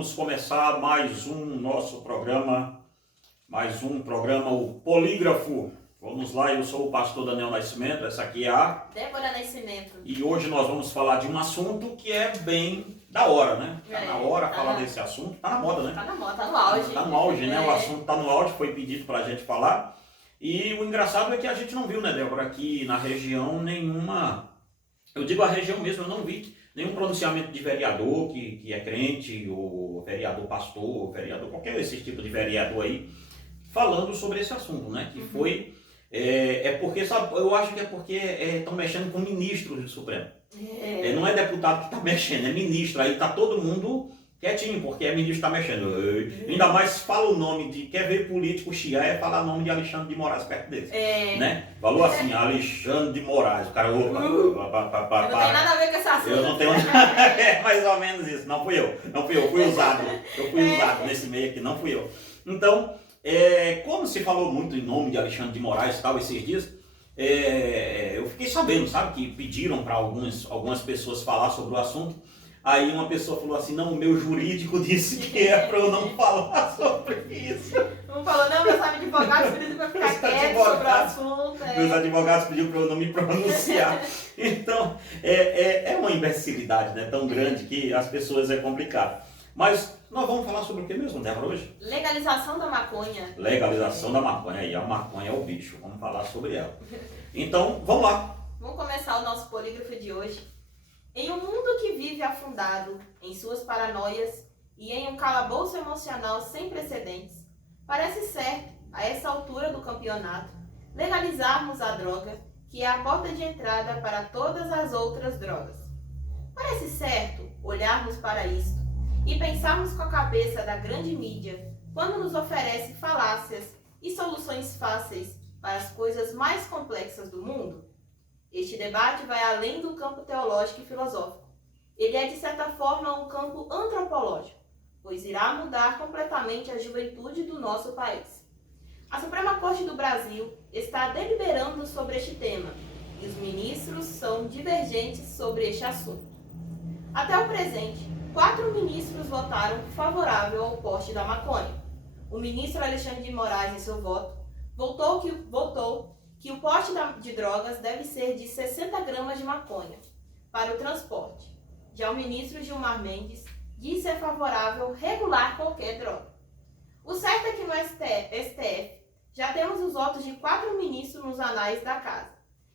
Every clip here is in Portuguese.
Vamos começar mais um nosso programa, o Polígrafo. Vamos lá, eu sou o pastor Daniel Nascimento, essa aqui é a Débora Nascimento. E hoje nós vamos falar de um assunto que é bem da hora, né? Tá na hora falar desse assunto, tá na moda, né? Tá na moda, tá no auge. Tá no auge, né? O assunto tá no auge, foi pedido pra gente falar. E o engraçado é que a gente não viu, né, Débora, aqui na região nenhuma, eu digo a região mesmo, eu não vi nenhum pronunciamento de vereador que é crente, ou vereador pastor, ou vereador, qualquer esse tipo de vereador aí, falando sobre esse assunto, né? Que foi, porque, sabe, eu acho que é porque estão mexendo com ministros do Supremo. Não é deputado que está mexendo, é ministro, aí tá todo mundo quietinho, porque é ministro que está mexendo. Ainda mais fala o nome de, quer ver político chiar, falar o nome de Alexandre de Moraes perto dele. Né? Falou assim, Alexandre de Moraes, o cara... Não tem nada a ver com esse assunto. Eu não tenho... É mais ou menos isso, não fui eu, fui usado. Eu fui usado nesse meio aqui, não fui eu. Então, como se falou muito em nome de Alexandre de Moraes e tal esses dias, eu fiquei sabendo, sabe, que pediram para algumas pessoas falar sobre o assunto. Aí uma pessoa falou assim, não, o meu jurídico disse que é para eu não falar sobre isso. Não falou, não, meus advogados pediram para ficar quieto sobre o assunto. Meus advogados pediram para eu não me pronunciar. Então, é uma imbecilidade, né, tão grande que as pessoas é complicado. Mas nós vamos falar sobre o que mesmo, Débora, hoje? Legalização da maconha. Legalização da maconha, e a maconha é o bicho, vamos falar sobre ela. Então, vamos lá. Vamos começar o nosso polígrafo de hoje. Em um mundo que vive afundado em suas paranoias e em um calabouço emocional sem precedentes, parece certo, a essa altura do campeonato, legalizarmos a droga, que é a porta de entrada para todas as outras drogas. Parece certo olharmos para isto e pensarmos com a cabeça da grande mídia quando nos oferece falácias e soluções fáceis para as coisas mais complexas do mundo? Este debate vai além do campo teológico e filosófico. Ele é, de certa forma, um campo antropológico, pois irá mudar completamente a juventude do nosso país. A Suprema Corte do Brasil está deliberando sobre este tema, e os ministros são divergentes sobre este assunto. Até o presente, 4 ministros votaram favorável ao porte da maconha. O ministro Alexandre de Moraes, em seu voto, votou que o porte de drogas deve ser de 60 gramas de maconha para o transporte. Já o ministro Gilmar Mendes diz ser favorável regular qualquer droga. O certo é que no STF já temos os votos de 4 ministros nos anais da casa,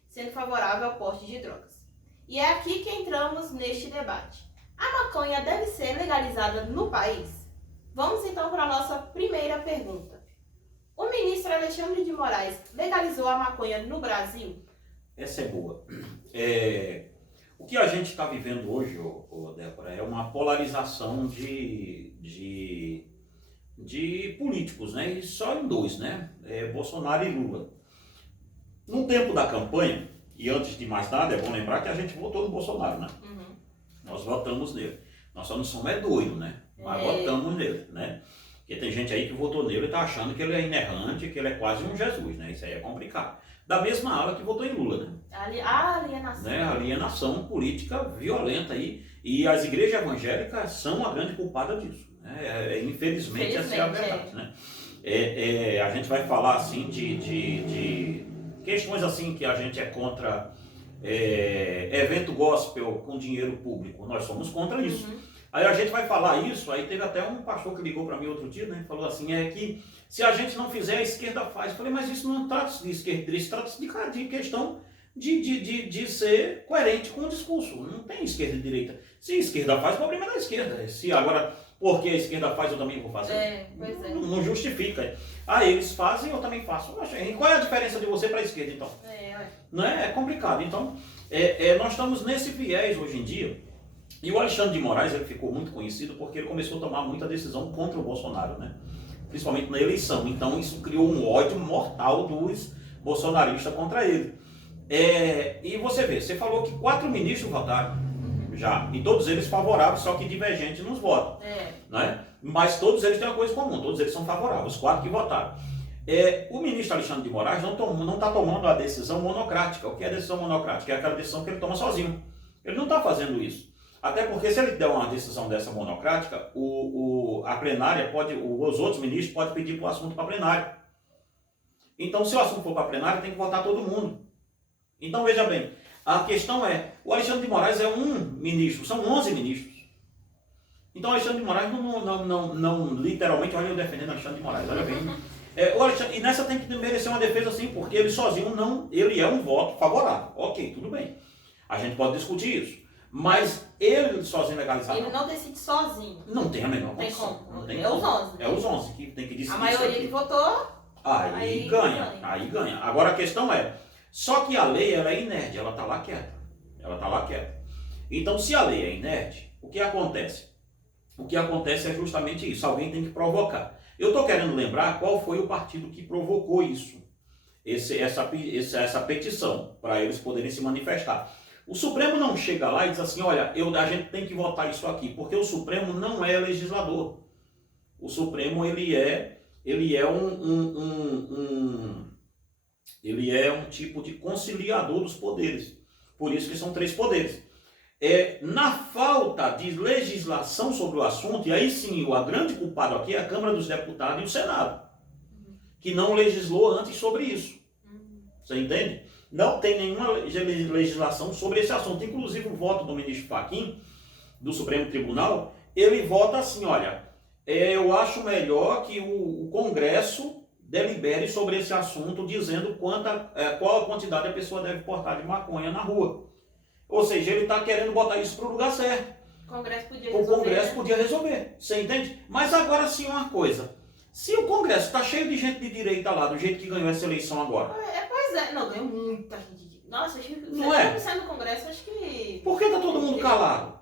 sendo favorável ao porte de drogas. E é aqui que entramos neste debate. A maconha deve ser legalizada no país? Vamos então para a nossa primeira pergunta. O ministro Alexandre de Moraes legalizou a maconha no Brasil? Essa é boa. O que a gente está vivendo hoje, Débora, é uma polarização de políticos, né? E só em dois, né? Bolsonaro e Lula. No tempo da campanha, e antes de mais nada, é bom lembrar que a gente votou no Bolsonaro, né? Uhum. Nós votamos nele. Nós só não somos doidos, né? Mas votamos nele, né? Porque tem gente aí que votou nele e está achando que ele é inerrante, que ele é quase um Jesus, né? Isso aí é complicado. Da mesma ala que votou em Lula, né? A alienação. Né? A alienação política violenta aí. E as igrejas evangélicas são a grande culpada disso. Né? Infelizmente, essa é a verdade, né? A gente vai falar assim de questões assim que a gente é contra evento gospel com dinheiro público. Nós somos contra isso. Uhum. Aí a gente vai falar isso, aí teve até um pastor que ligou para mim outro dia, né? Falou assim, que se a gente não fizer, a esquerda faz. Eu falei, mas isso não trata-se de esquerda, isso trata-se de questão de ser coerente com o discurso. Não tem esquerda e direita. Se a esquerda faz, o problema é da esquerda. Se agora, porque a esquerda faz, eu também vou fazer. Não justifica. Eles fazem, eu também faço. E qual é a diferença de você para a esquerda, então? Não é complicado. Então, nós estamos nesse viés hoje em dia. E o Alexandre de Moraes, ele ficou muito conhecido porque ele começou a tomar muita decisão contra o Bolsonaro, né? Principalmente na eleição. Então isso criou um ódio mortal dos bolsonaristas contra ele. E você falou que 4 ministros votaram já, e todos eles favoráveis, só que divergentes nos votos. Né? Mas todos eles têm uma coisa comum, todos eles são favoráveis, os 4 que votaram. O ministro Alexandre de Moraes não está tomando a decisão monocrática. O que é a decisão monocrática? É aquela decisão que ele toma sozinho. Ele não está fazendo isso. Até porque se ele der uma decisão dessa monocrática, a plenária pode, os outros ministros podem pedir para o assunto para a plenária. Então, se o assunto for para a plenária, tem que votar todo mundo. Então, veja bem, a questão é, o Alexandre de Moraes é um ministro, são 11 ministros. Então, o Alexandre de Moraes não literalmente, olha eu defendendo o Alexandre de Moraes, olha bem. E nessa tem que merecer uma defesa sim, porque ele sozinho não, ele é um voto favorável. Ok, tudo bem. A gente pode discutir isso. Mas ele sozinho legalizar. Ele não decide sozinho. Não tem a menor Não tem condição. como. Não tem É os como. 11. É os 11 que tem que decidir. A maioria que votou. Aí ganha. Agora a questão é, só que a lei ela é inerte, ela está lá quieta. Ela está lá quieta. Então, se a lei é inerte, o que acontece? O que acontece é justamente isso. Alguém tem que provocar. Eu estou querendo lembrar qual foi o partido que provocou isso. Essa petição, para eles poderem se manifestar. O Supremo não chega lá e diz assim, olha, a gente tem que votar isso aqui, porque o Supremo não é legislador. O Supremo, ele é um tipo de conciliador dos poderes. Por isso que são 3 poderes. Na falta de legislação sobre o assunto, e aí sim, o grande culpado aqui é a Câmara dos Deputados e o Senado, que não legislou antes sobre isso. Você entende? Não tem nenhuma legislação sobre esse assunto. Inclusive o voto do ministro Fachin, do Supremo Tribunal, ele vota assim, olha, eu acho melhor que o Congresso delibere sobre esse assunto, dizendo qual a quantidade a pessoa deve portar de maconha na rua. Ou seja, ele está querendo botar isso para o lugar certo. O Congresso podia resolver. O Congresso né? podia resolver, você entende? Mas agora sim uma coisa, se o Congresso está cheio de gente de direita lá, do jeito que ganhou essa eleição agora. Pois é, não, ganhou muita gente. Nossa, acho que não é? Você no Congresso, acho que... Por que está todo mundo calado?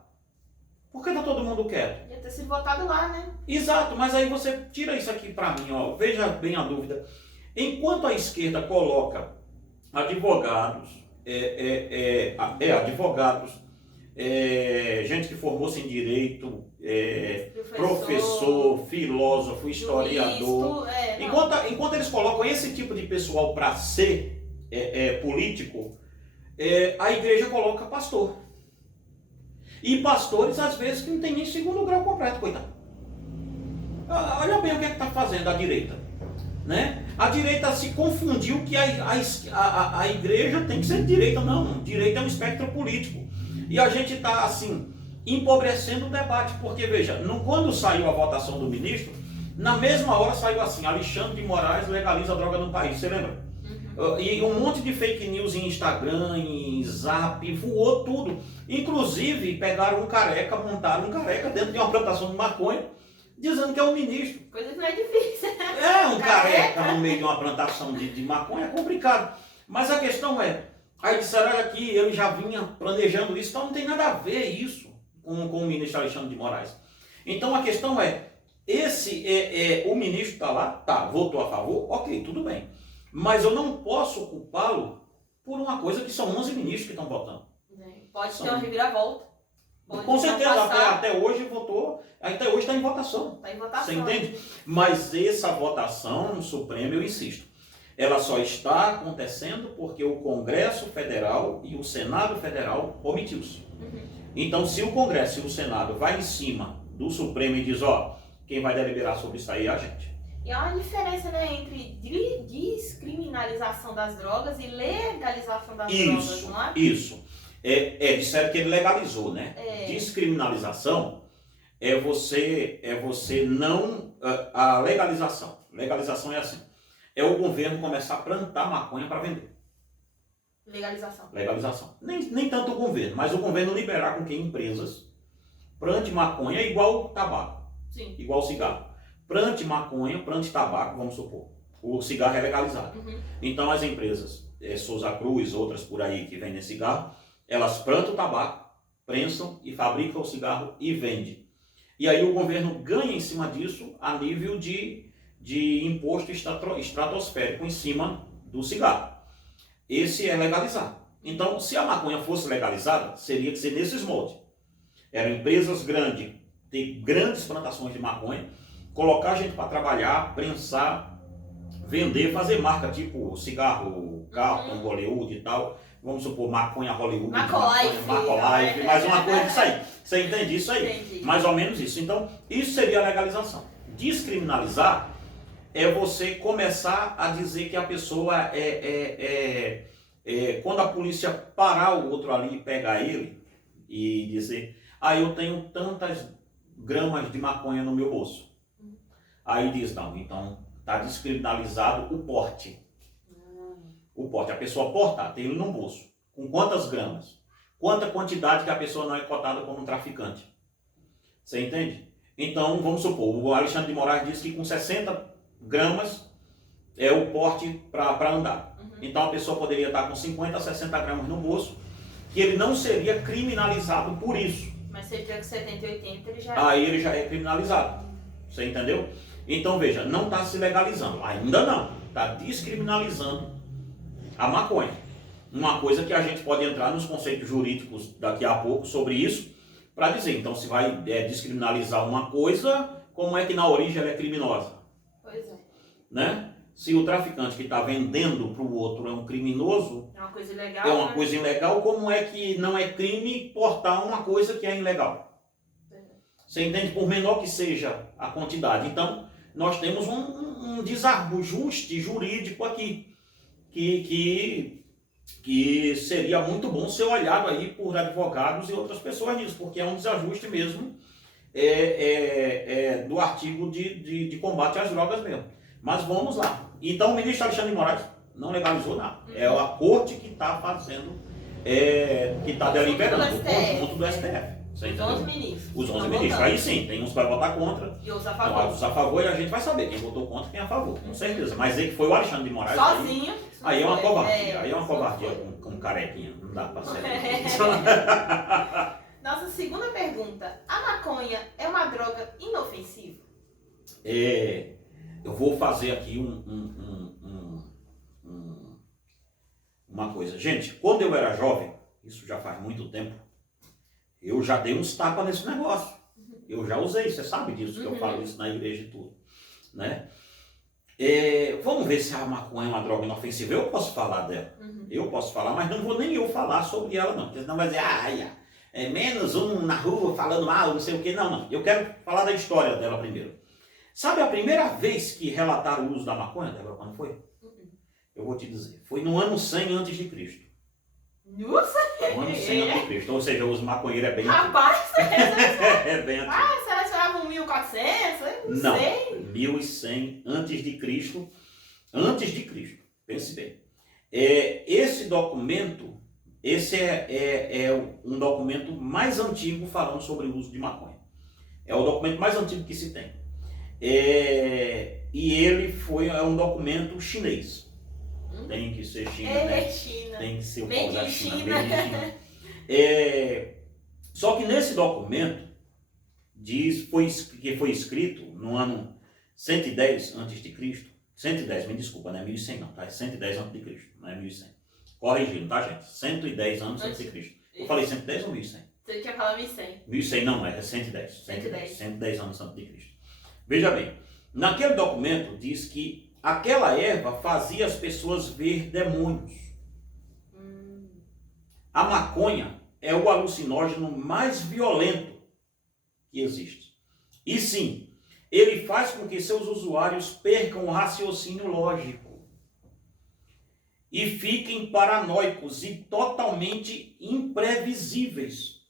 Por que está todo mundo quieto? Ia ter sido votado lá, né? Exato, mas aí você tira isso aqui para mim, ó, veja bem a dúvida. Enquanto a esquerda coloca advogados, gente que formou-se em direito, professor, filósofo, historiador. Enquanto eles colocam esse tipo de pessoal para ser político, a igreja coloca pastor. E pastores, às vezes, que não tem nem 2º grau completo, coitado. Olha bem o que está fazendo a direita. Né? A direita se confundiu que a igreja tem que ser de direita. Não, direita é um espectro político. E a gente está, assim, empobrecendo o debate. Porque, veja, quando saiu a votação do ministro, na mesma hora saiu assim, Alexandre de Moraes legaliza a droga no país. Você lembra? E um monte de fake news em Instagram, em Zap, voou tudo. Inclusive, pegaram montaram um careca dentro de uma plantação de maconha, dizendo que é um ministro. Coisa que não é difícil. Um careca no meio de uma plantação de maconha é complicado. Mas a questão aí disseram, olha aqui, ele já vinha planejando isso, então não tem nada a ver isso com o ministro Alexandre de Moraes. Então a questão o ministro está lá, votou a favor, ok, tudo bem. Mas eu não posso culpá-lo por uma coisa que são 11 ministros que estão votando. Pode ter uma reviravolta. Com certeza, até hoje votou, até hoje está em votação. Está em votação. Você entende? Mas essa votação no Supremo, eu insisto, ela só está acontecendo porque o Congresso Federal e o Senado Federal omitiu-se. Então, se o Congresso e o Senado vai em cima do Supremo e diz, quem vai deliberar sobre isso aí é a gente. E há uma diferença, né, entre descriminalização das drogas e legalização das drogas, não é? Isso. Disseram que ele legalizou, né? Descriminalização é você não... A legalização. Legalização é assim. É o governo começar a plantar maconha para vender. Legalização. Nem tanto o governo, mas o governo liberar com que empresas plante maconha igual tabaco. Sim. Igual cigarro. Plante maconha, plante tabaco, vamos supor. O cigarro é legalizado. Então as empresas, Souza Cruz, outras por aí que vendem cigarro, elas plantam o tabaco, prensam e fabricam o cigarro e vendem. E aí o governo ganha em cima disso a nível de imposto estratosférico em cima do cigarro. Esse é legalizado. Então, se a maconha fosse legalizada, seria que ser nesses moldes. Eram empresas grandes, ter grandes plantações de maconha, colocar a gente para trabalhar, prensar, vender, fazer marca tipo cigarro, Carlton, Hollywood e tal. Vamos supor maconha Hollywood, Macolife, mais uma coisa disso aí. Você entende isso aí? Entendi. Mais ou menos isso. Então, isso seria a legalização. Descriminalizar é você começar a dizer que a pessoa quando a polícia parar o outro ali e pegar ele e dizer, eu tenho tantas gramas de maconha no meu bolso. Aí diz, não, então está descriminalizado o porte. O porte, a pessoa portar, tem ele no bolso. Com quantas gramas? Quanta quantidade que a pessoa não é cotada como um traficante. Você entende? Então, vamos supor, o Alexandre de Moraes disse que com 60 gramas é o porte para andar. Então, a pessoa poderia estar com 50 a 60 gramas no bolso, que ele não seria criminalizado por isso. Mas se ele tiver com 70 e 80, ele já... Aí ele já é criminalizado. Você entendeu? Então, veja, não está se legalizando. Ainda não. Está descriminalizando a maconha. Uma coisa que a gente pode entrar nos conceitos jurídicos daqui a pouco sobre isso, para dizer, então, se vai descriminalizar uma coisa, como é que na origem ela é criminosa? Pois é. Né? Se o traficante que está vendendo para o outro é um criminoso, é uma coisa ilegal, é uma coisa ilegal, como é que não é crime portar uma coisa que é ilegal? Você entende? Por menor que seja a quantidade. Então, nós temos um desajuste jurídico aqui, que seria muito bom ser olhado aí por advogados e outras pessoas nisso, porque é um desajuste mesmo do artigo de combate às drogas mesmo. Mas vamos lá. Então o ministro Alexandre de Moraes não legalizou nada. É a corte que está fazendo, que está deliberando, o conjunto do STF. Os 11 ministros. Os 11 ministros. Aí sim, tem uns que vai votar contra, e outros a favor. Outros a favor, e a gente vai saber quem votou contra e quem a favor, com certeza. Mas aí que foi o Alexandre de Moraes. Sozinho. Aí é uma covardia. Aí é uma covardia com carequinha. Não dá para ser. Nossa segunda pergunta. A maconha é uma droga inofensiva? Eu vou fazer aqui uma coisa. Gente, quando eu era jovem, isso já faz muito tempo, eu já dei uns tapas nesse negócio. Eu já usei, você sabe disso, que eu falo isso na igreja e tudo. Né? Vamos ver se a maconha é uma droga inofensiva. Eu posso falar dela. Eu posso falar, mas não vou nem eu falar sobre ela não. Porque senão vai dizer, menos um na rua falando mal, não sei o quê. Não. Eu quero falar da história dela primeiro. Sabe a primeira vez que relataram o uso da maconha, Débora, quando foi? Eu vou te dizer. Foi no ano 100 a.C. Nossa! No ano 100 a.C. Ou seja, o uso maconheiro é bem antigo. Rapaz, é bem antigo. selecionava 1400? Não sei. 1100 antes de Cristo. Pense bem. Esse documento, é um documento mais antigo falando sobre o uso de maconha. É o documento mais antigo que se tem. E ele é um documento chinês. Tem que ser China, né? China. Tem que ser o Made povo da in China. China. Made in China. Só que nesse documento que foi escrito no ano 110 a.C. 110, me desculpa, não é 1100 não, tá? É 110 a.C., não é 1100. Corrigindo, tá, gente? 110 anos antes de Cristo. Eu falei 110 ou 1100? Você tinha falado 1100. 1100 não, é 110. 110. 110 anos antes de Cristo. Veja bem, naquele documento diz que aquela erva fazia as pessoas ver demônios. A maconha é o alucinógeno mais violento que existe. E sim, ele faz com que seus usuários percam o raciocínio lógico e fiquem paranoicos e totalmente imprevisíveis.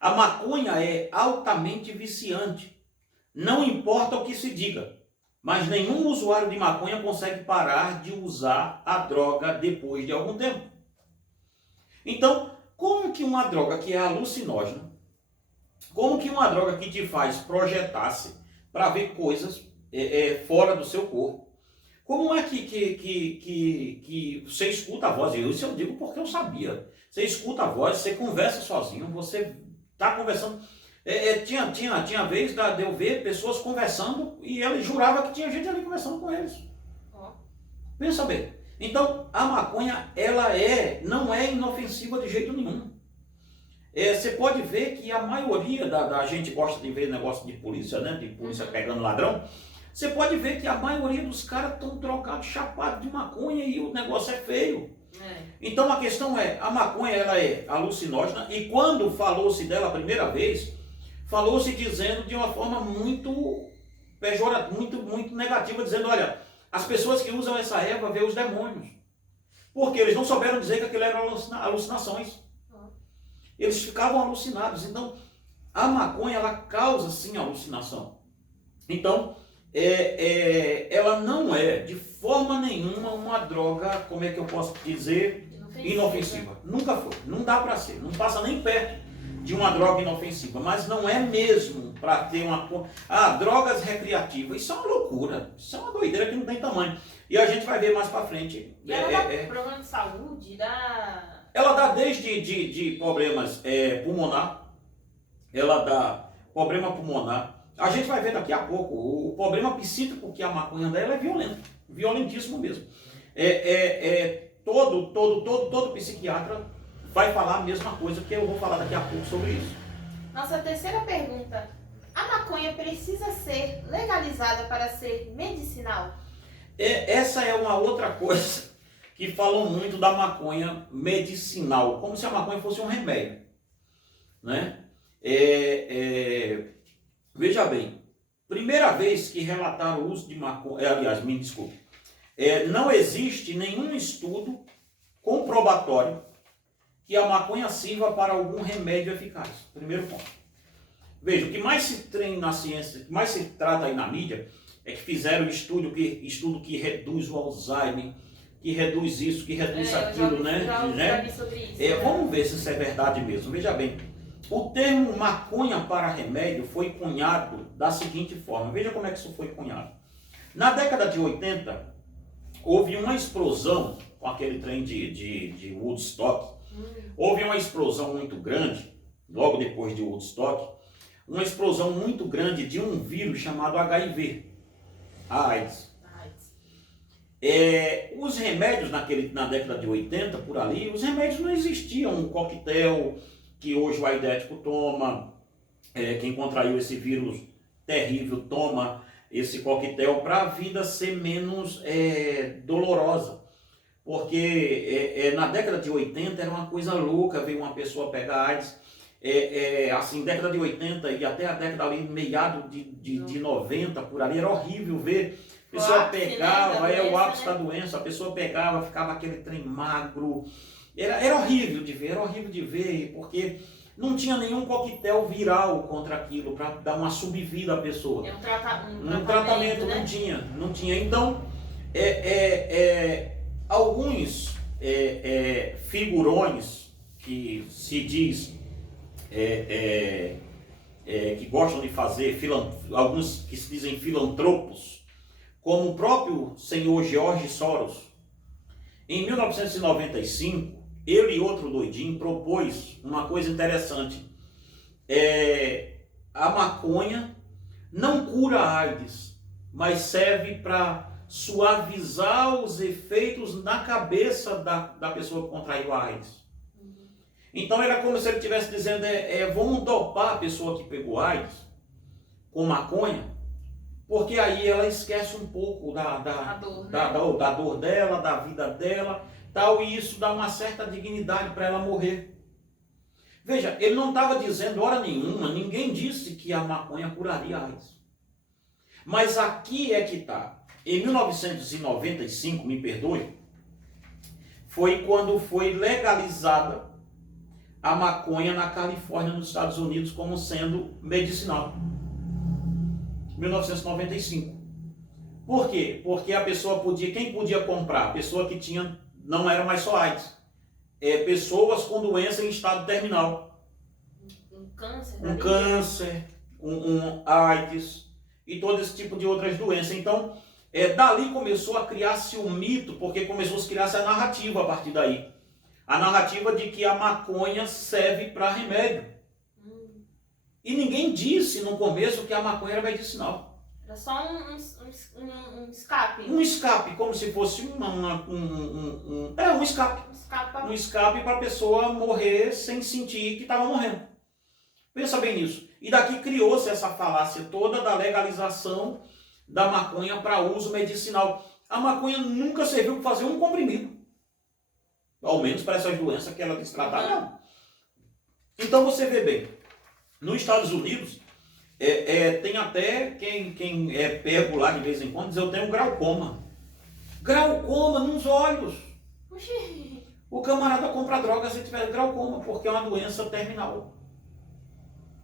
A maconha é altamente viciante. Não importa o que se diga, mas nenhum usuário de maconha consegue parar de usar a droga depois de algum tempo. Então, como que uma droga que é alucinógena, como que uma droga que te faz projetar-se para ver coisas fora do seu corpo, como é que você escuta a voz? Isso eu digo porque eu sabia. Você escuta a voz, você conversa sozinho, você está conversando. Tinha vez de eu ver pessoas conversando e ele jurava que tinha gente ali conversando com eles. Pensa bem. Então, a maconha, ela não é inofensiva de jeito nenhum. Você pode ver que a maioria da gente gosta de ver negócio de polícia, né? De polícia pegando ladrão. Você pode ver que a maioria dos caras estão trocados, chapados de maconha e o negócio é feio. Então a questão é, a maconha ela é alucinógena e quando falou-se dela a primeira vez, falou-se dizendo de uma forma muito pejorativa, muito negativa, dizendo, olha, as pessoas que usam essa erva veem os demônios. Porque eles não souberam dizer que aquilo eram alucinações. Eles ficavam alucinados. Então, a maconha, ela causa sim alucinação. Então, ela não é de forma nenhuma uma droga, como é que eu posso dizer, inofensiva. Nunca foi. Não dá para ser. Não passa nem perto de uma droga inofensiva. Mas não é mesmo para ter uma... drogas recreativas. Isso é uma loucura. Isso é uma doideira que não tem tamanho. E a gente vai ver mais para frente. E ela dá problema de saúde, Ela dá desde de problemas pulmonar, ela dá problema pulmonar. A gente vai ver daqui a pouco, o problema psíquico que a maconha dela é violento, violentíssimo mesmo. Todo psiquiatra vai falar a mesma coisa que eu vou falar daqui a pouco sobre isso. Nossa terceira pergunta, a maconha precisa ser legalizada para ser medicinal? Essa é uma outra coisa que falam muito da maconha medicinal, como se a maconha fosse um remédio, né? Veja bem, primeira vez que relataram o uso de maconha, aliás, me desculpe, não existe nenhum estudo comprobatório que a maconha sirva para algum remédio eficaz. Primeiro ponto. Veja, o que mais se treina na ciência, o que mais se trata aí na mídia, é que fizeram estudo que reduz o Alzheimer, que reduz isso, que reduz aquilo, né? Já vi sobre isso, Vamos ver se isso é verdade mesmo. Veja bem, o termo maconha para remédio foi cunhado da seguinte forma. Veja como é que isso foi cunhado. Na década de 80, houve uma explosão com aquele trem de Woodstock. Houve uma explosão muito grande, logo depois de Woodstock, uma explosão muito grande de um vírus chamado HIV, a AIDS. Os remédios na década de 80, por ali, os remédios não existiam. Um coquetel que hoje o aidético toma, quem contraiu esse vírus terrível toma esse coquetel para a vida ser menos dolorosa. Porque na década de 80 era uma coisa louca ver uma pessoa pegar AIDS. Assim, década de 80 e até a década ali, meado de 90, por ali, era horrível ver. A pessoa pegava, o ápice da doença, a pessoa pegava, ficava aquele trem magro. Era horrível de ver, porque não tinha nenhum coquetel viral contra aquilo, para dar uma subvida à pessoa. Um tratamento, né? Não tinha. Então, alguns figurões que se diz que gostam de fazer, alguns que se dizem filantropos, como o próprio senhor George Soros, em 1995, ele e outro doidinho propôs uma coisa interessante. A maconha não cura a AIDS, mas serve para suavizar os efeitos na cabeça da pessoa que contraiu a AIDS. Então era como se ele estivesse dizendo, vamos dopar a pessoa que pegou AIDS com maconha, porque aí ela esquece um pouco da dor dela, da vida dela, tal, e isso dá uma certa dignidade para ela morrer. Veja, ele não estava dizendo hora nenhuma, ninguém disse que a maconha curaria a AIDS. Mas aqui é que está. Em 1995, me perdoe, foi quando foi legalizada a maconha na Califórnia, nos Estados Unidos, como sendo medicinal. 1995. Por quê? Porque a pessoa quem podia comprar? A pessoa que tinha, não era mais só AIDS. Pessoas com doença em estado terminal. Câncer, um AIDS e todo esse tipo de outras doenças. Então, dali começou a criar-se um mito, porque começou a se criar-se a narrativa a partir daí. A narrativa de que a maconha serve para remédio. E ninguém disse no começo que a maconha era medicinal. Era só um escape. Um escape, como se fosse um escape. Um escape para a pessoa morrer sem sentir que estava morrendo. Pensa bem nisso. E daqui criou-se essa falácia toda da legalização da maconha para uso medicinal. A maconha nunca serviu para fazer um comprimido. Ao menos para essas doenças que ela diz tratar, não. Então você vê bem, nos Estados Unidos, tem até quem é pego lá de vez em quando diz: eu tenho glaucoma. Glaucoma nos olhos. O camarada compra droga se tiver glaucoma, porque é uma doença terminal.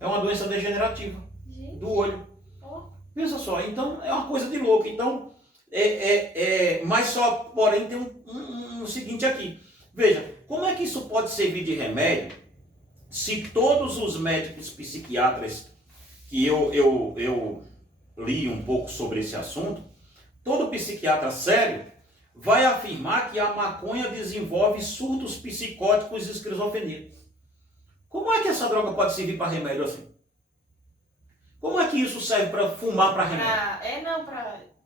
É uma doença degenerativa do olho. Pensa só, então é uma coisa de louco. Então, mas só, porém, tem um seguinte aqui. Veja, como é que isso pode servir de remédio se todos os médicos psiquiatras que eu li um pouco sobre esse assunto, todo psiquiatra sério vai afirmar que a maconha desenvolve surtos psicóticos e esquizofrenia. Como é que essa droga pode servir para remédio assim? Como é que isso serve para fumar para remédio?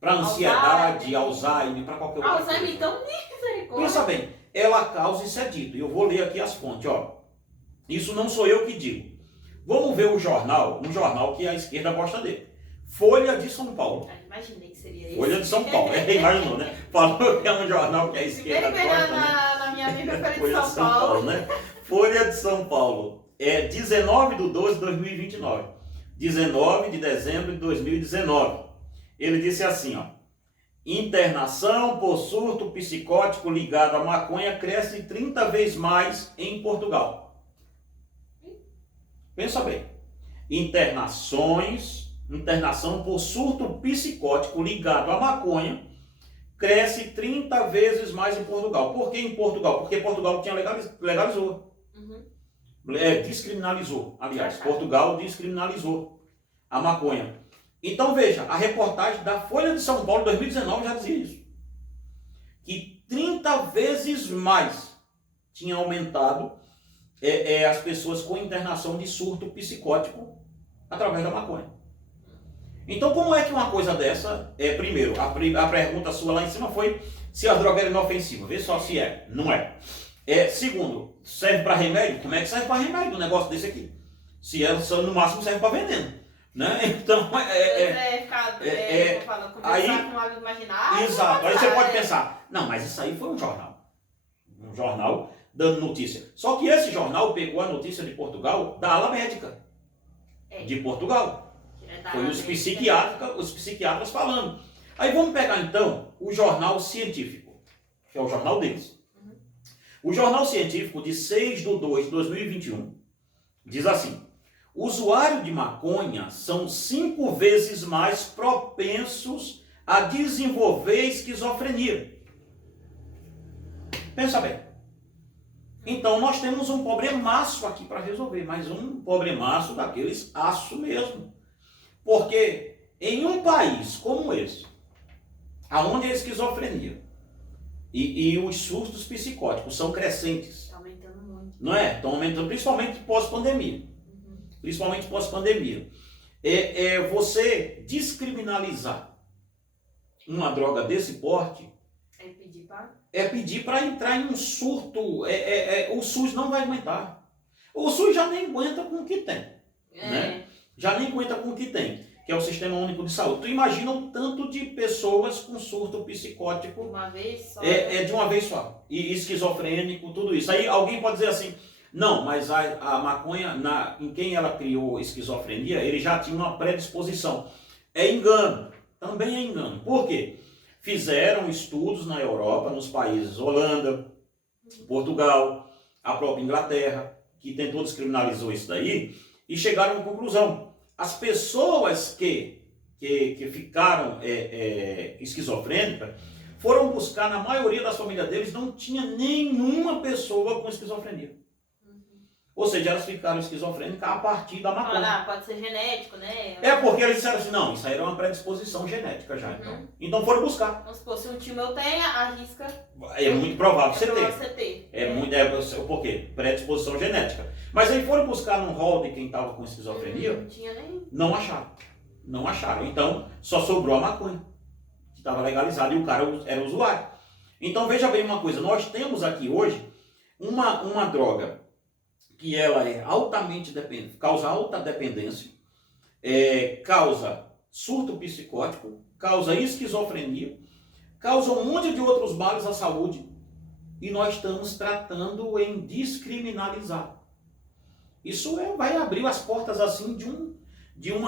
Para ansiedade, Alzheimer, para qualquer outra coisa. Alzheimer, então, misericórdia. Pensa bem, ela causa, isso é dito, e eu vou ler aqui as fontes, ó. Isso não sou eu que digo. Vamos ver o jornal, um jornal que a esquerda gosta dele. Folha de São Paulo. Imaginei que seria isso. Folha de São Paulo, imaginou, né? Falou que é um jornal que a esquerda gosta, né? Na minha amiga Folha Folha de São Paulo. Né? Folha de São Paulo, 19/12/2029. 19 de dezembro de 2019. Ele disse assim, ó: internação por surto psicótico ligado à maconha cresce 30 vezes mais em Portugal. Pensa bem. Internação por surto psicótico ligado à maconha cresce 30 vezes mais em Portugal. Por que em Portugal? Porque Portugal tinha legalizou. Descriminalizou. Aliás, Portugal descriminalizou a maconha. Então veja, a reportagem da Folha de São Paulo 2019 já dizia isso. Que 30 vezes mais tinha aumentado as pessoas com internação de surto psicótico através da maconha. Então como é que uma coisa dessa, primeiro, a pergunta sua lá em cima foi se a droga era inofensiva. Vê só se é. Não é. Segundo, serve para remédio? Como é que serve para remédio um negócio desse aqui? Se ela no máximo serve para veneno. Né? Então, aí, com algo imaginário. Exato. Aí você pode pensar, não, mas isso aí foi um jornal. Um jornal dando notícia. Só que esse jornal pegou a notícia de Portugal da ala médica de Portugal. Foi os psiquiatras falando. Aí vamos pegar então o jornal científico, que é o jornal deles. O jornal científico de 6/2/2021 diz assim: usuários de maconha são 5 vezes mais propensos a desenvolver esquizofrenia. Pensa bem. Então nós temos um problemaço aqui para resolver, mas um problemaço daqueles aço mesmo. Porque em um país como esse, onde a esquizofrenia e os surtos psicóticos são crescentes, está aumentando muito. Não é? Estão aumentando, principalmente pós-pandemia. Principalmente pós-pandemia. Você descriminalizar uma droga desse porte pedir para entrar em um surto. O SUS não vai aguentar. O SUS já nem aguenta com o que tem. Né? Já nem aguenta com o que tem, que é o Sistema Único de Saúde. Tu imagina o tanto de pessoas com surto psicótico de uma vez só. De uma vez só. E esquizofrênico, tudo isso. Aí alguém pode dizer assim: não, mas a maconha, em quem ela criou esquizofrenia, ele já tinha uma predisposição. É engano. Também é engano. Por quê? Fizeram estudos na Europa, nos países Holanda, Portugal, a própria Inglaterra, que tentou descriminalizar isso daí, e chegaram à conclusão: as pessoas que ficaram esquizofrênicas foram buscar, na maioria das famílias deles, não tinha nenhuma pessoa com esquizofrenia. Ou seja, elas ficaram esquizofrênicas a partir da maconha. Pode ser genético, né? Porque eles disseram assim: não, isso aí era uma predisposição genética já. Então foram buscar. Vamos supor, se um tio meu tem, arrisca. É muito provável você ter. Por quê? Predisposição genética. Mas aí foram buscar num rol de quem estava com esquizofrenia. Não tinha nem. Não acharam. Não acharam. Então só sobrou a maconha, que estava legalizada, e o cara era usuário. Então veja bem uma coisa: nós temos aqui hoje uma droga que ela é altamente dependente, causa alta dependência, causa surto psicótico, causa esquizofrenia, causa um monte de outros males à saúde e nós estamos tratando em descriminalizar. Isso vai abrir as portas assim de um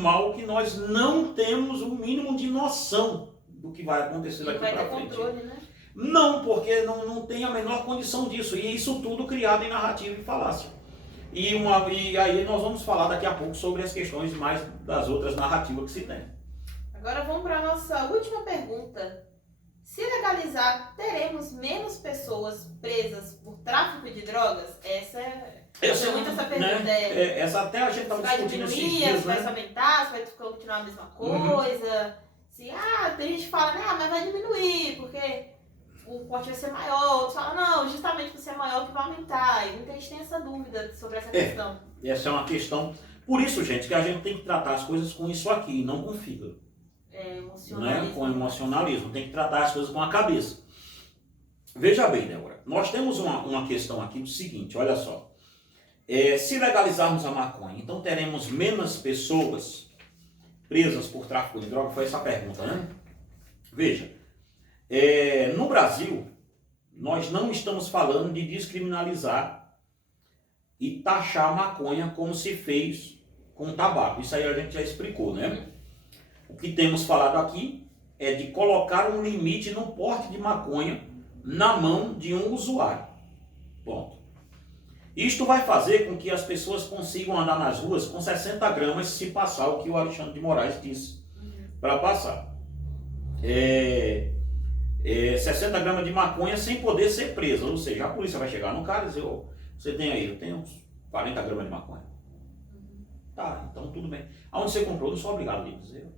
mal que nós não temos o mínimo de noção do que vai acontecer daqui para frente. Controle, né? Não, porque não tem a menor condição disso. E isso tudo criado em narrativa e falácia. E aí nós vamos falar daqui a pouco sobre as questões mais das outras narrativas que se tem. Agora vamos para a nossa última pergunta. Se legalizar, teremos menos pessoas presas por tráfico de drogas? Essa pergunta, né? Essa até a gente estava discutindo esses dias, se vai aumentar, se vai continuar a mesma coisa. Se, tem gente que fala, mas vai diminuir, porque o porte vai ser maior. Outros falam, não, justamente por ser maior que vai aumentar. E muita gente tem essa dúvida sobre essa questão. Essa é uma questão. Por isso, gente, que a gente tem que tratar as coisas com isso aqui, não com fígado. Emocionalismo. Né? Com emocionalismo. Tem que tratar as coisas com a cabeça. Veja bem, Débora. Nós temos uma questão aqui do seguinte, olha só. Se legalizarmos a maconha, então teremos menos pessoas presas por tráfico de droga? Foi essa a pergunta, né? Veja. No Brasil, nós não estamos falando de descriminalizar e taxar a maconha como se fez com o tabaco. Isso aí a gente já explicou, né? O que temos falado aqui é de colocar um limite no porte de maconha na mão de um usuário. Ponto. Isto vai fazer com que as pessoas consigam andar nas ruas com 60 gramas se passar o que o Alexandre de Moraes disse para passar. 60 gramas de maconha sem poder ser preso. Ou seja, a polícia vai chegar no cara e dizer, você tem aí, eu tenho uns 40 gramas de maconha. Tá, então tudo bem. Aonde você comprou, eu não sou obrigado a lhe dizer.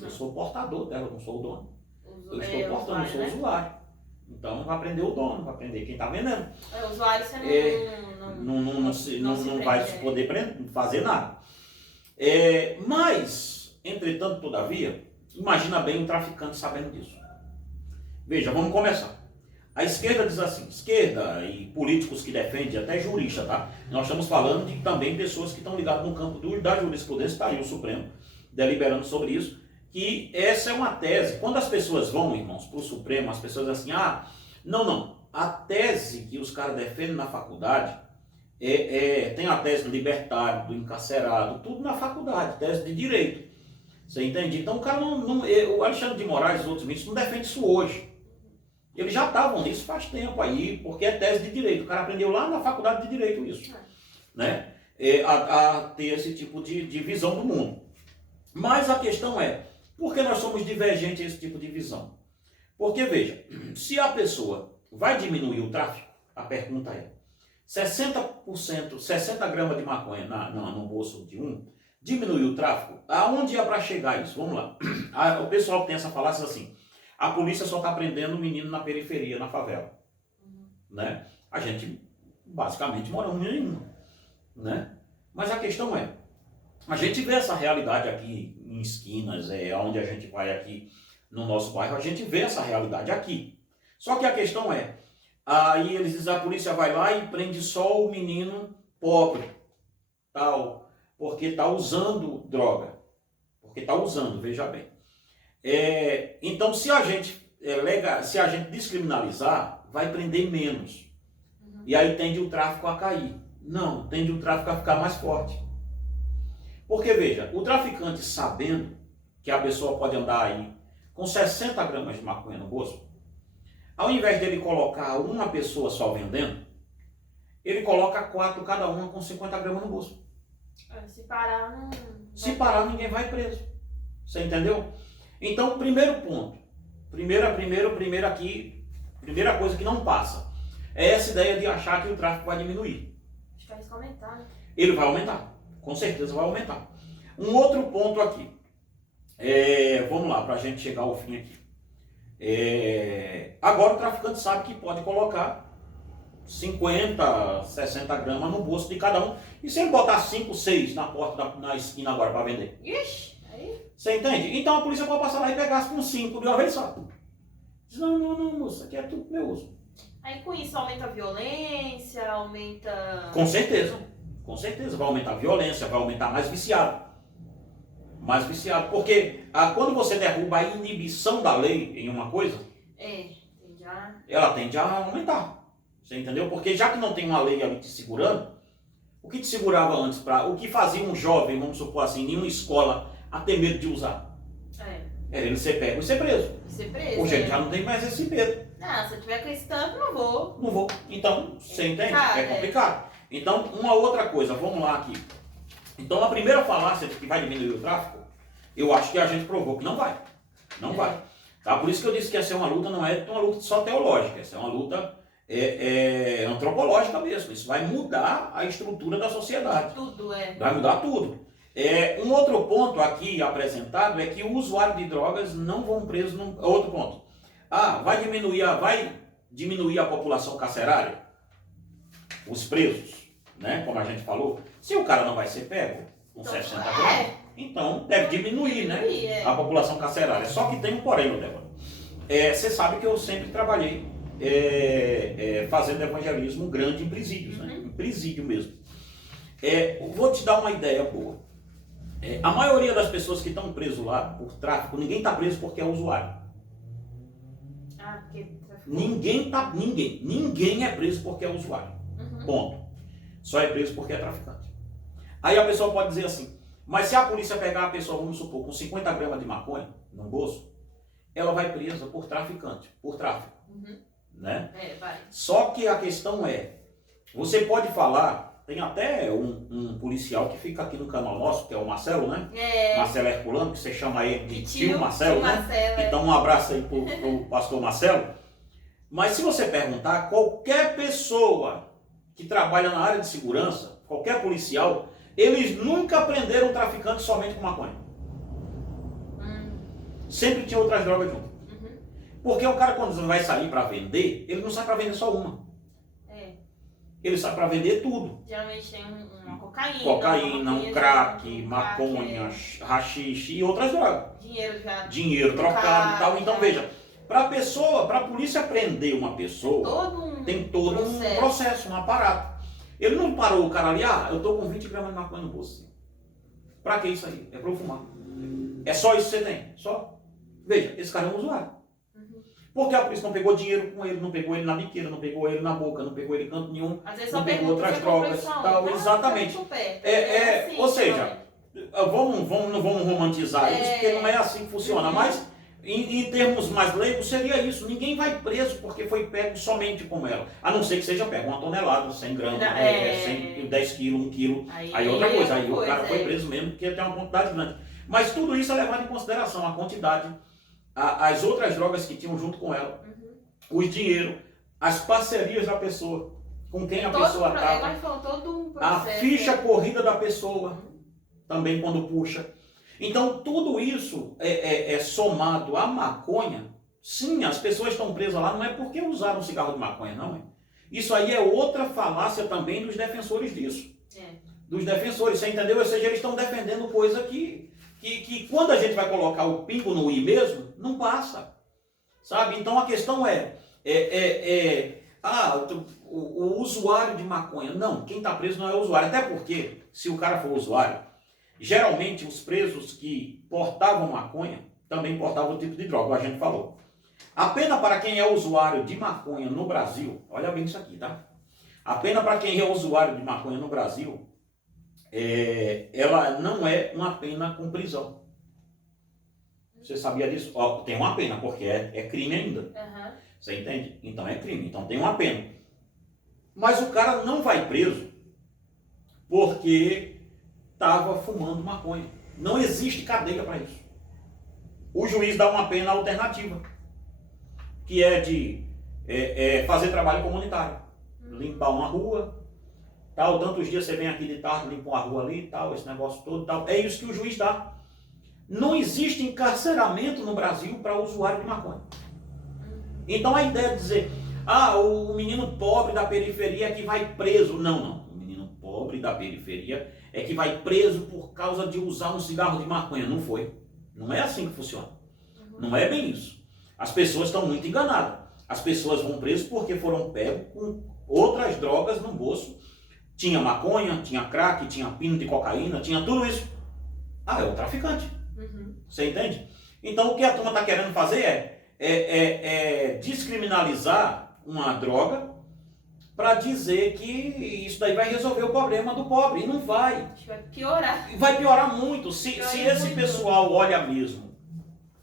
Eu sou portador dela, eu não sou o dono. Eu estou portando, eu sou o usuário. Então vai prender o dono, vai prender quem está vendendo. O usuário você não vai poder fazer nada. Mas, entretanto, todavia, imagina bem um traficante sabendo disso. Veja, vamos começar. A esquerda diz assim, esquerda e políticos que defendem, até jurista, tá? Nós estamos falando de também pessoas que estão ligadas no campo da jurisprudência, está aí o Supremo deliberando sobre isso, que essa é uma tese. Quando as pessoas vão, irmãos, para o Supremo, as pessoas dizem assim, não. A tese que os caras defendem na faculdade, tem a tese do libertário, do encarcerado, tudo na faculdade, tese de direito. Você entende? Então o cara o Alexandre de Moraes e os outros ministros não defendem isso hoje. Eles já estavam nisso faz tempo aí, porque é tese de direito. O cara aprendeu lá na faculdade de direito isso. Né? A ter esse tipo de visão do mundo. Mas a questão é, por que nós somos divergentes a esse tipo de visão? Porque, veja, se a pessoa vai diminuir o tráfico, a pergunta é, 60%, 60 gramas de maconha no bolso de diminuir o tráfico, aonde é para chegar isso? Vamos lá. O pessoal tem essa falácia assim, a polícia só está prendendo o menino na periferia, na favela. Né? A gente, basicamente, moramos em nenhuma. Né? Mas a questão é, a gente vê essa realidade aqui em esquinas, onde a gente vai aqui no nosso bairro, a gente vê essa realidade aqui. Só que a questão é, aí eles dizem, a polícia vai lá e prende só o menino pobre, tal, porque está usando droga. Porque está usando, veja bem. Então, se a gente descriminalizar, vai prender menos. E aí tende o tráfico a cair. Não, tende o tráfico a ficar mais forte. Porque, veja, o traficante sabendo que a pessoa pode andar aí com 60 gramas de maconha no bolso, ao invés dele colocar uma pessoa só vendendo, ele coloca 4 cada uma com 50 gramas no bolso. Se parar, ninguém vai preso. Você entendeu? Então, primeiro ponto. Primeira coisa que não passa. É essa ideia de achar que o tráfico vai diminuir. Acho que vai aumentar, né? Ele vai aumentar. Com certeza vai aumentar. Um outro ponto aqui. Vamos lá, para a gente chegar ao fim aqui. Agora o traficante sabe que pode colocar 50, 60 gramas no bolso de cada um. E se ele botar 5, 6 na porta na esquina agora para vender? Ixi, aí... Você entende? Então a polícia pode passar lá e pegar com 5 de uma vez só. Diz, não, moça, aqui é tudo meu uso. Aí com isso aumenta a violência, aumenta... Com certeza, vai aumentar a violência, vai aumentar mais viciado. mais viciado. Porque quando você derruba a inibição da lei em uma coisa, ela tende a aumentar. Você entendeu? Porque já que não tem uma lei ali te segurando, o que te segurava antes, o que fazia um jovem, vamos supor assim, em uma escola, a ter medo de usar? Era ele ser pego e ser preso. Hoje ele já não tem mais esse medo. Não, se eu tiver com esse tanto, não vou. Não vou. Então, você entende? É complicado. Então, uma outra coisa, vamos lá aqui. Então, a primeira falácia de que vai diminuir o tráfico, eu acho que a gente provou que não vai. Não vai. Tá? Por isso que eu disse que essa é uma luta, não é uma luta só teológica, essa é uma luta antropológica mesmo. Isso vai mudar a estrutura da sociedade. Tudo Vai mudar tudo. Um outro ponto aqui apresentado é que o usuário de drogas não vão preso. Outro ponto. Vai diminuir a população carcerária? Os presos, né? Como a gente falou. Se o cara não vai ser pego com 60 gramas, então deve diminuir, né? A população carcerária. Só que tem um porém, Débora. Você sabe que eu sempre trabalhei fazendo evangelismo grande em presídios, né? Em presídio mesmo. Vou te dar uma ideia boa. A maioria das pessoas que estão presos lá por tráfico, ninguém está preso porque é usuário. Ninguém é preso porque é usuário. Ponto. Só é preso porque é traficante. Aí a pessoa pode dizer assim, mas se a polícia pegar a pessoa, vamos supor, com 50 gramas de maconha no bolso, ela vai presa por traficante, por tráfico. Né? Vai. Só que a questão você pode falar, tem até um policial que fica aqui no canal nosso, que é o Marcelo, né? Marcelo Herculano, que você chama ele de tio Marcelo, né? Marcelo, Então um abraço aí pro pastor Marcelo. Mas se você perguntar, qualquer pessoa que trabalha na área de segurança, qualquer policial, eles nunca prenderam um traficante somente com maconha. Sempre tinha outras drogas junto. Porque o cara, quando vai sair para vender, ele não sai para vender só uma. Ele sai para vender tudo. Geralmente tem uma cocaína. Cocaína, um crack, maconha, haxixe e outras drogas. Dinheiro trocado e tal. Então veja, para a polícia prender uma pessoa, tem todo um processo, um aparato. Ele não parou o cara ali, eu estou com 20 gramas de maconha no bolso. Para que isso aí? É para eu fumar. É só isso que você tem? Só? Veja, esse cara é um usuário. Porque a polícia não pegou dinheiro com ele, não pegou ele na biqueira, não pegou ele na boca, não pegou ele em canto nenhum, não pegou outras drogas, tal, exatamente. Ou seja, não vamos romantizar isso, porque não é assim que funciona, mas em termos mais leigos seria isso, ninguém vai preso porque foi pego somente com ela, a não ser que seja pego uma tonelada, 100 gramas, 10 quilos, 1 quilo, aí outra coisa, aí o cara foi preso mesmo, porque tem uma quantidade grande. Mas tudo isso é levado em consideração, a quantidade, as outras drogas que tinham junto com ela, os dinheiro, as parcerias da pessoa, com quem a pessoa estava, a ficha corrida da pessoa, também quando puxa. Então tudo isso é somado à maconha. Sim, as pessoas estão presas lá, não é porque usaram cigarro de maconha, não. Isso aí é outra falácia também dos defensores disso. Dos defensores, você entendeu? Ou seja, eles estão defendendo coisa que quando a gente vai colocar o pingo no i mesmo, não passa. Sabe? Então a questão o usuário de maconha. Não, quem está preso não é o usuário. Até porque, se o cara for usuário, geralmente os presos que portavam maconha também portavam o tipo de droga, a gente falou. A pena para quem é usuário de maconha no Brasil, olha bem isso aqui, tá? A pena para quem é usuário de maconha no Brasil, ela não é uma pena com prisão. Você sabia disso? Tem uma pena, porque é crime ainda. Você entende? Então é crime, então tem uma pena. Mas o cara não vai preso porque estava fumando maconha. Não existe cadeia para isso. O juiz dá uma pena alternativa, que é de fazer trabalho comunitário. Limpar uma rua, tal, tantos dias você vem aqui de tarde, limpa uma rua ali, tal, esse negócio todo, tal. É isso que o juiz dá. Não existe encarceramento no Brasil para usuário de maconha. Então a ideia de dizer, o menino pobre da periferia é que vai preso. Não. O menino pobre da periferia é que vai preso por causa de usar um cigarro de maconha. Não foi. Não é assim que funciona. Não é bem isso. As pessoas estão muito enganadas. As pessoas vão presas porque foram pegos com outras drogas no bolso. Tinha maconha, tinha crack, tinha pino de cocaína, tinha tudo isso. Ah, é o traficante. Uhum. Você entende? Então o que a turma está querendo fazer é descriminalizar uma droga para dizer que isso daí vai resolver o problema do pobre. E não vai. Acho que vai piorar. Vai piorar muito. Se Piorar esse muito. pessoal olha mesmo,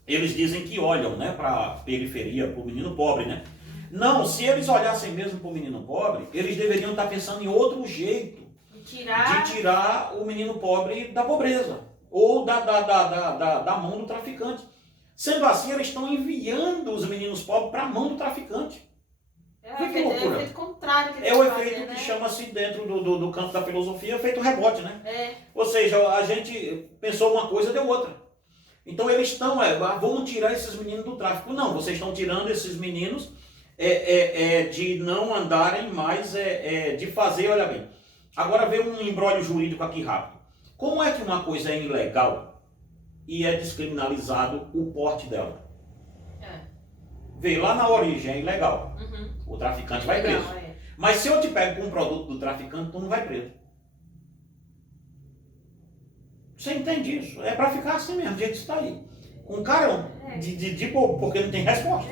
eles dizem que olham, né, para a periferia, para o menino pobre, né? Não, se eles olhassem mesmo para o menino pobre, eles deveriam estar pensando em outro jeito de tirar o menino pobre da pobreza ou da mão do traficante. Sendo assim, eles estão enviando os meninos pobres para a mão do traficante. É o efeito contrário que é o efeito que chama-se dentro do campo da filosofia, efeito rebote, né? É. Ou seja, a gente pensou uma coisa, deu outra. Então eles estão, vamos tirar esses meninos do tráfico. Não, vocês estão tirando esses meninos de não andarem mais, de fazer, olha bem. Agora vem um imbróglio jurídico aqui rápido. Como é que uma coisa é ilegal e é descriminalizado o porte dela? Veio lá na origem, é ilegal. Uhum. O traficante vai preso. Mas se eu te pego com um produto do traficante, tu não vai preso. Você entende isso? É para ficar assim mesmo, do jeito que está aí. Um cara porque não tem resposta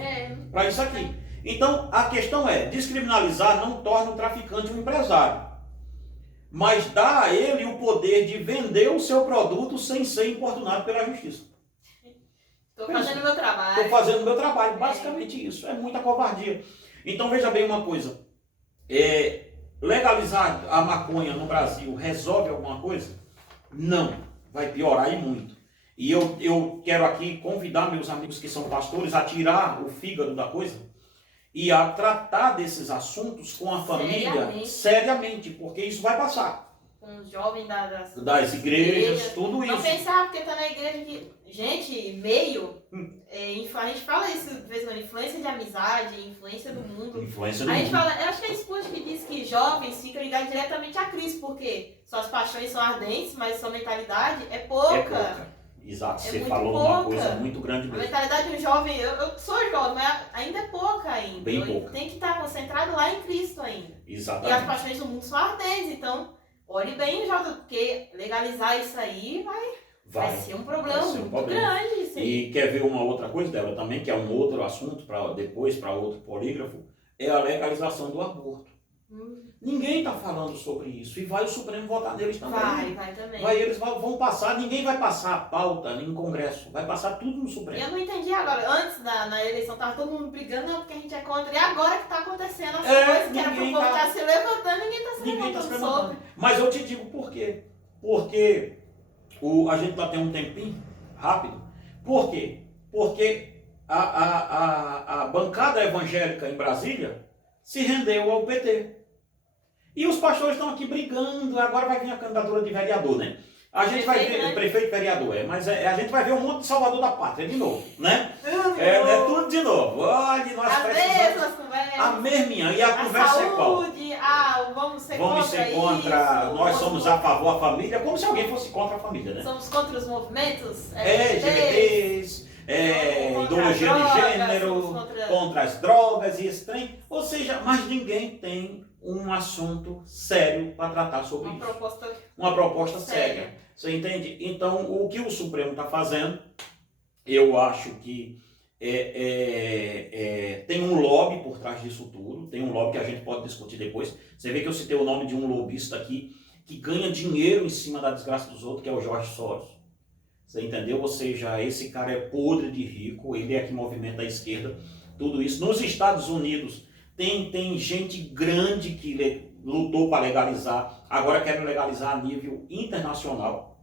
para isso aqui. Então, a questão é, descriminalizar não torna o traficante um empresário, mas dá a ele o poder de vender o seu produto sem ser importunado pela justiça. Estou fazendo meu trabalho. Estou fazendo meu trabalho, basicamente isso. É muita covardia. Então, veja bem uma coisa. Legalizar a maconha no Brasil resolve alguma coisa? Não. Vai piorar e muito. E eu quero aqui convidar meus amigos que são pastores a tirar o fígado da coisa e a tratar desses assuntos com a família seriamente, porque isso vai passar. Com os jovens das igrejas, tudo isso. Não pensar, porque tá na igreja que... Gente, meio... a gente fala isso de vez em quando, influência de amizade, influência do mundo. Influência do a gente mundo. fala, eu acho que é isso que diz que jovens ficam ligados diretamente a Cristo, porque suas paixões são ardentes, mas sua mentalidade é pouca. Exato, você falou uma coisa muito grande mesmo. A mentalidade do jovem, eu sou jovem, mas ainda é pouca ainda. Bem pouca. Tem que estar concentrado lá em Cristo ainda. Exatamente. E as paixões do mundo são ardentes, então olhe bem, jovem, porque legalizar isso aí vai ser um problema muito grande. Isso aí. E quer ver uma outra coisa dela também, que é um outro assunto para depois, para outro polígrafo, é a legalização do aborto. Ninguém está falando sobre isso. E vai o Supremo votar neles também. Vai também. Eles vão passar, ninguém vai passar a pauta em Congresso. Vai passar tudo no Supremo. Eu não entendi agora. Antes na eleição estava todo mundo brigando, não, porque a gente é contra. E agora que está acontecendo as coisas, que era para o povo estar se levantando, ninguém está se levantando sobre. Mas eu te digo por quê. Porque a gente lá tem um tempinho rápido. Por quê? Porque a bancada evangélica em Brasília se rendeu ao PT. E os pastores estão aqui brigando, agora vai vir a candidatura de vereador, né? A gente vai ver, prefeito vereador, mas a gente vai ver um monte de salvador da pátria de novo, né? Tudo de novo. Olha, nós precisamos... A mesminha, e a conversa é qual? Vamos ser contra isso, nós somos a favor da família, como se alguém fosse contra a família, né? Somos contra os movimentos LGBTs, ideologia de gênero, contra as drogas e esse trem. Ou seja, mas ninguém tem um assunto sério para tratar sobre isso. Uma proposta séria. Você entende? Então, o que o Supremo está fazendo, eu acho que tem um lobby por trás disso tudo, tem um lobby que a gente pode discutir depois. Você vê que eu citei o nome de um lobista aqui que ganha dinheiro em cima da desgraça dos outros, que é o Jorge Soros. Você entendeu? Ou seja, esse cara é podre de rico, ele é que movimenta a esquerda, tudo isso. Nos Estados Unidos tem gente grande que lutou para legalizar, agora querem legalizar a nível internacional,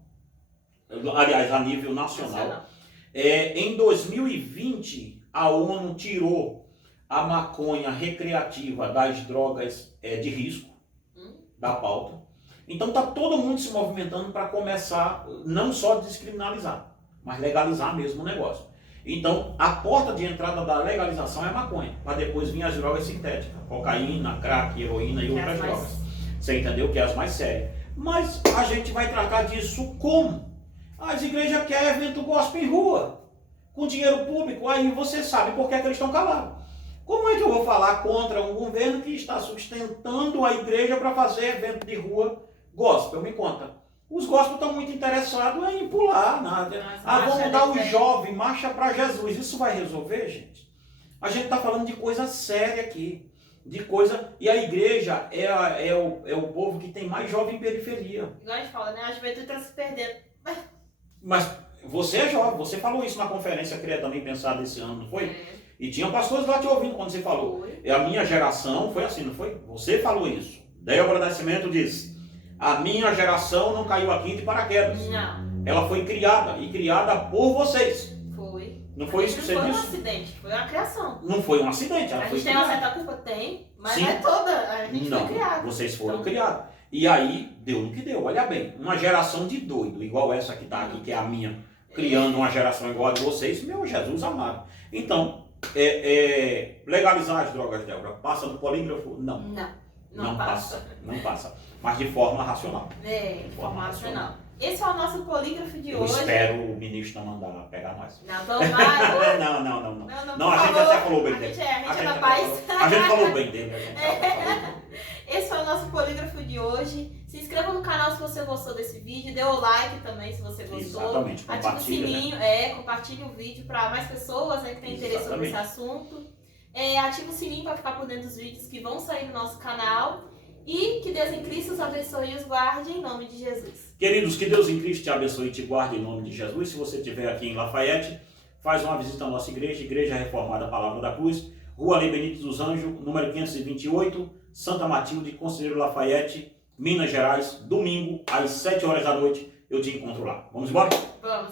aliás, a nível nacional. Em 2020, a ONU tirou a maconha recreativa das drogas de risco da pauta. Então está todo mundo se movimentando para começar, não só descriminalizar, mas legalizar mesmo o negócio. Então, a porta de entrada da legalização é a maconha, para depois vir as drogas sintéticas, cocaína, crack, heroína e outras drogas. Você entendeu? Que é as mais sérias. Mas a gente vai tratar disso como? As igrejas querem evento gospel em rua, com dinheiro público, aí você sabe por que eles estão calados. Como é que eu vou falar contra um governo que está sustentando a igreja para fazer evento de rua gospel? Me conta. Os gospels estão muito interessados em pular. Vamos dar o jovem, marcha para Jesus. Isso vai resolver, gente? A gente está falando de coisa séria aqui. De coisa. E a igreja é o povo que tem mais jovem em periferia. Igual a gente fala, né? A juventude está se perdendo. Mas você é jovem, você falou isso na conferência Cria Também Pensada esse ano, não foi? E tinha pastores lá te ouvindo quando você falou. Foi. A minha geração foi assim, não foi? Você falou isso. Débora Nascimento disse: a minha geração não caiu aqui de paraquedas. Não. Ela foi criada e criada por vocês. Foi. Não foi isso que você disse? Não foi um disse? acidente, foi uma criação. Não foi um acidente, ela A foi gente tem uma criada. certa culpa? Tem, mas Sim. não é toda. A gente Não, foi criado. vocês foram Então, criados. E aí, deu no que deu. Olha bem, uma geração de doido, igual essa que está aqui, que é a minha, criando uma geração igual a de vocês, meu Jesus amado. Então, legalizar as drogas, Débora, passa do polígrafo? Não. Não passa. Não passa. Mas de forma racional. De forma racional. Esse é o nosso polígrafo de Eu hoje. espero o ministro não mandar pegar nós. Não, então vai. Não. Não, A gente até falou bem a dele. gente é da paz. A gente falou bem dele. A gente falou bem. Esse foi o nosso polígrafo de hoje. Se inscreva no canal se você gostou desse vídeo. Dê o like também se você gostou. Exatamente. Ative o Compartilha, sininho, compartilhe o vídeo para mais pessoas que têm interesse sobre esse assunto. Ative o sininho para ficar por dentro dos vídeos que vão sair no nosso canal. E que Deus em Cristo os abençoe e os guarde em nome de Jesus. Queridos, que Deus em Cristo te abençoe e te guarde em nome de Jesus. Se você estiver aqui em Lafayette, faz uma visita à nossa igreja, Igreja Reformada Palavra da Cruz, Rua Lei Benito dos Anjos, número 528, Santa Matilde, Conselheiro Lafayette, Minas Gerais, domingo, às 7 horas da noite, eu te encontro lá. Vamos embora? Vamos.